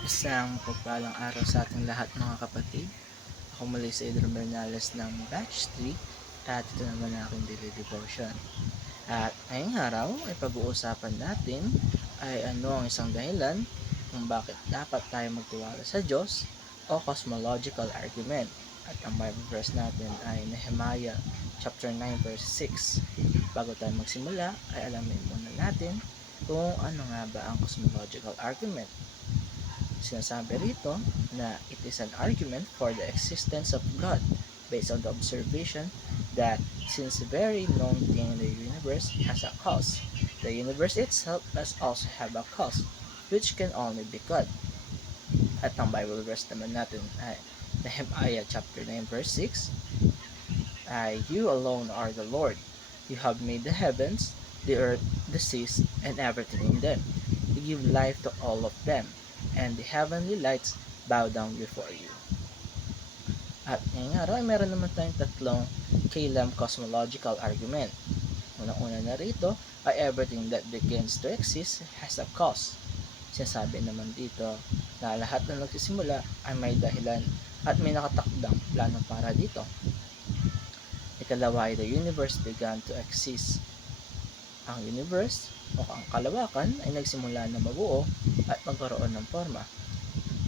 Isang pagpalang araw sa ating lahat mga kapatid. Ako muli si Adrian Bernales ng Batch 3 at ito naman ang aking daily devotion. At ngayong araw ay pag-uusapan natin ay ano ang isang dahilan kung bakit dapat tayo magtiwala sa Diyos o cosmological argument. At ang Bible verse natin ay Nehemiah chapter 9 verse 6. Bago tayo magsimula ay alamin muna natin kung ano nga ba ang cosmological argument. Sinasabi rito na it is an argument for the existence of God based on the observation that since very known thing in the universe has a cause, the universe itself must also have a cause, which can only be God. At ang Bible verse naman natin ay Nehemiah chapter 9 verse 6 ay You alone are the Lord. You have made the heavens, the earth, the seas, and everything in them. You give life to all of them and the heavenly lights bow down before you. At ngayong araw ay meron naman tayong tatlong Kalam cosmological argument. Unang-una na rito ay everything that begins to exist has a cause. Sinasabi naman dito na lahat na nagsisimula ay may dahilan at may nakatakdang plano para dito. Ikalawa ay the universe began to exist. Ang universe o ang kalawakan ay nagsimula na mabuo at magkaroon ng forma.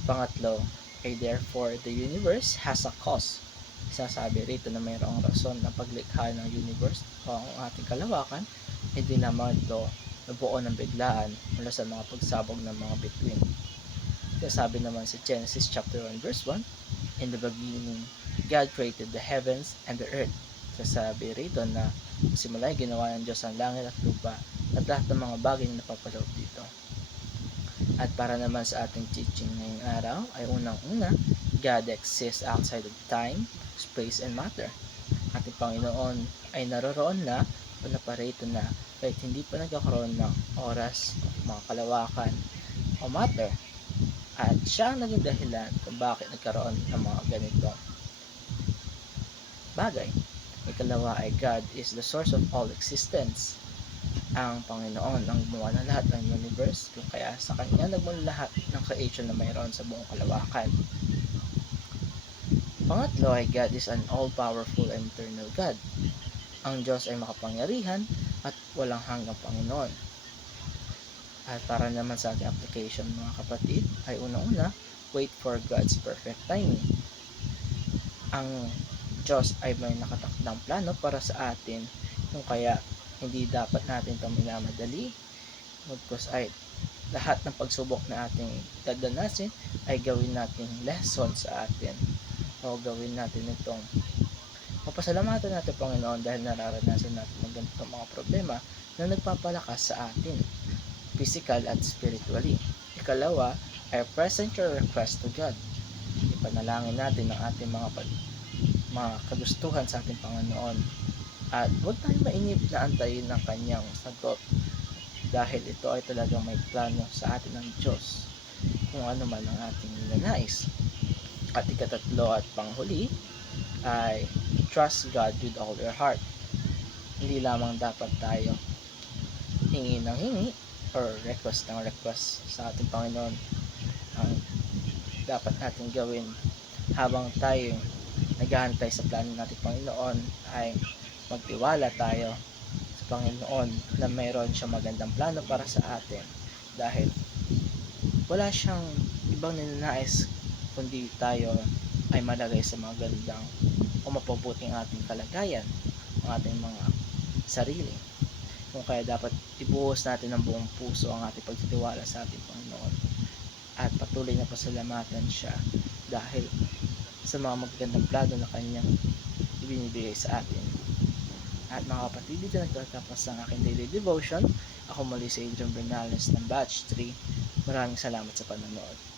Pangatlo ay therefore the universe has a cause. Sasabi rito na mayroong rason na paglikha ng universe o ang ating kalawakan, hindi naman ito nabuo ng biglaan mula sa mga pagsabog ng mga bituin. Sasabi naman sa Genesis chapter 1 verse 1, In the beginning, God created the heavens and the earth. Sasabi rito na simula ay ginawa ng Diyos ang langit at lupa at lahat ng mga bagay na napapaloob dito. At para naman sa ating teaching ngayong araw ay unang-una, God exists outside of time, space, and matter. Ating Panginoon ay naroroon na o naparito na kahit hindi pa nagkakaroon ng oras, mga kalawakan, o matter. At siya ang naging dahilan kung bakit nagkaroon ng mga ganitong bagay. Ikalawa ay God is the source of all existence ang Panginoon ang gumawa ng lahat ng universe kung kaya sa Kanya nagmula lahat ng creation na mayroon sa buong kalawakan. Pangatlo ay God is an all-powerful and eternal God. Ang Diyos ay makapangyarihan at walang hanggang Panginoon. At para naman sa ating application mga kapatid ay unang-una, wait for God's perfect timing. Ang Diyos ay may nakatakdang plano para sa atin. Kung kaya hindi dapat natin itong minamadali Magkos ay lahat ng pagsubok na ating dadanasin ay gawin natin lesson sa atin. O gawin natin itong mapasalamatan natin Panginoon dahil nararanasan natin ng ganitong mga problema na nagpapalakas sa atin physical at spiritually. Ikalawa ay present your request to God. Ipanalangin natin ang ating mga pag- mga kagustuhan sa ating Panginoon at huwag tayong mainip na antayin ng kanyang sagot dahil ito ay talagang may plano sa atin ng Diyos kung ano man ang ating ninanais. At ikatatlo at panghuli ay trust God with all your heart. Hindi lamang dapat tayo hingi ng hingi or request ng request sa ating Panginoon ang dapat natin gawin habang tayo naghahantay sa plano natin Panginoon ay magtiwala tayo sa Panginoon na mayroon siyang magandang plano para sa atin. Dahil wala siyang ibang ninanais kundi tayo ay malagay sa mga gandang o mapabuting ating kalagayan ang ating mga sarili. Kung kaya dapat ibuhos natin ng buong puso ang ating pagtitiwala sa ating Panginoon at patuloy na pasalamatan siya dahil sa mga magagandang plano na kanyang ibinibigay sa atin at mga kapatid, dito nagtatapos ang aking daily devotion. Ako muli si Adrian Bernales ng Batch 3. Maraming salamat sa panonood.